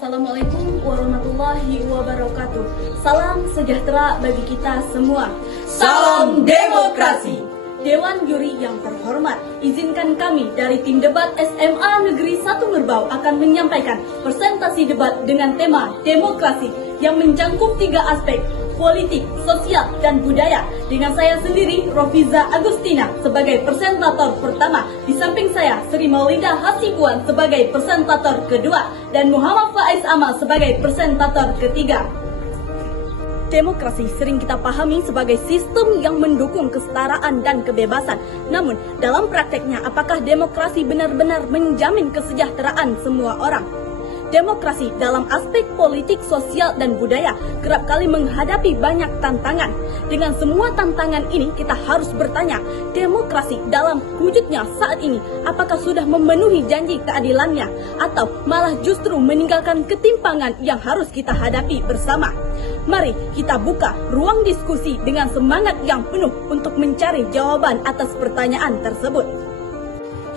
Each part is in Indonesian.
Assalamualaikum warahmatullahi wabarakatuh. Salam sejahtera bagi kita semua. Salam demokrasi. Dewan Juri yang terhormat, izinkan kami dari tim debat SMA Negeri 1 Merbau akan menyampaikan presentasi debat dengan tema demokrasi yang mencakup 3 aspek: politik, sosial, dan budaya. Dengan saya sendiri, Rofiza Agustina, sebagai presentator pertama. Di samping saya, Sri Maulida Hasibuan sebagai presentator kedua, dan Muhammad Faiz Amal sebagai presentator ketiga. Demokrasi sering kita pahami sebagai sistem yang mendukung kesetaraan dan kebebasan. Namun, dalam prakteknya, apakah demokrasi benar-benar menjamin kesejahteraan semua orang? Demokrasi dalam aspek politik, sosial, dan budaya kerap kali menghadapi banyak tantangan. Dengan semua tantangan ini, kita harus bertanya, demokrasi dalam wujudnya saat ini, apakah sudah memenuhi janji keadilannya? Atau malah justru meninggalkan ketimpangan yang harus kita hadapi bersama? Mari kita buka ruang diskusi dengan semangat yang penuh untuk mencari jawaban atas pertanyaan tersebut.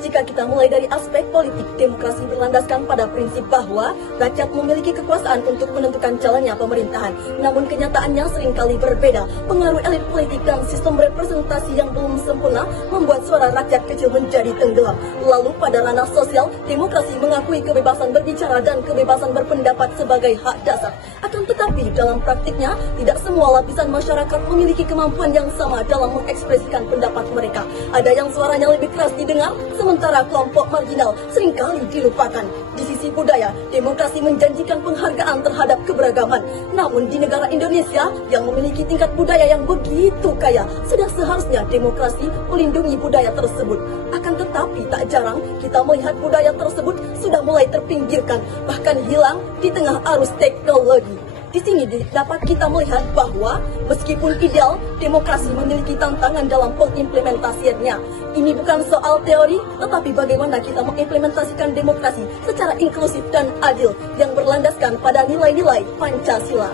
Jika kita mulai dari aspek politik, demokrasi berlandaskan pada prinsip bahwa rakyat memiliki kekuasaan untuk menentukan jalannya pemerintahan. Namun kenyataannya seringkali berbeda. Pengaruh elit politik dan sistem representasi yang belum sempurna membuat suara rakyat kecil menjadi tenggelam. Lalu pada ranah sosial, demokrasi mengakui kebebasan berbicara dan kebebasan berpendapat sebagai hak dasar. Akan tetapi dalam praktiknya, tidak semua lapisan masyarakat memiliki kemampuan yang sama dalam mengekspresikan pendapat mereka. Ada yang suaranya lebih keras didengar, sementara kelompok marginal seringkali dilupakan. Di sisi budaya, demokrasi menjanjikan penghargaan terhadap keberagaman. Namun di negara Indonesia yang memiliki tingkat budaya yang begitu kaya, sudah seharusnya demokrasi melindungi budaya tersebut. Akan tetapi tak jarang kita melihat budaya tersebut sudah mulai terpinggirkan, bahkan hilang di tengah arus teknologi. Di sini dapat kita melihat bahwa meskipun ideal, demokrasi memiliki tantangan dalam pengimplementasiannya. Ini bukan soal teori, tetapi bagaimana kita mengimplementasikan demokrasi secara inklusif dan adil yang berlandaskan pada nilai-nilai Pancasila.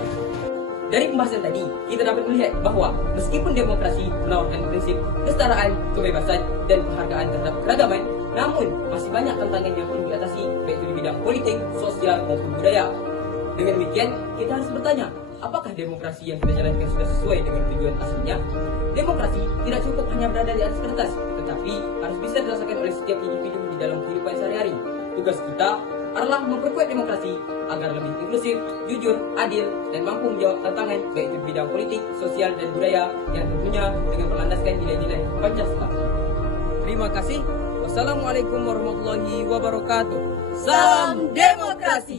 Dari pembahasan tadi, kita dapat melihat bahwa meskipun demokrasi menawarkan prinsip kesetaraan, kebebasan, dan penghargaan terhadap keragaman, namun masih banyak tantangan yang perlu diatasi, baik di bidang politik, sosial, maupun budaya. Dengan demikian, kita harus bertanya, apakah demokrasi yang kita jalankan sudah sesuai dengan tujuan aslinya? Demokrasi tidak cukup hanya berada di atas kertas, tetapi harus bisa dirasakan oleh setiap individu di dalam kehidupan sehari-hari. Tugas kita adalah memperkuat demokrasi agar lebih inklusif, jujur, adil, dan mampu menjawab tantangan baik di bidang politik, sosial, dan budaya yang tentunya dengan berlandaskan nilai-nilai Pancasila. Terima kasih. Wassalamualaikum warahmatullahi wabarakatuh. Salam demokrasi.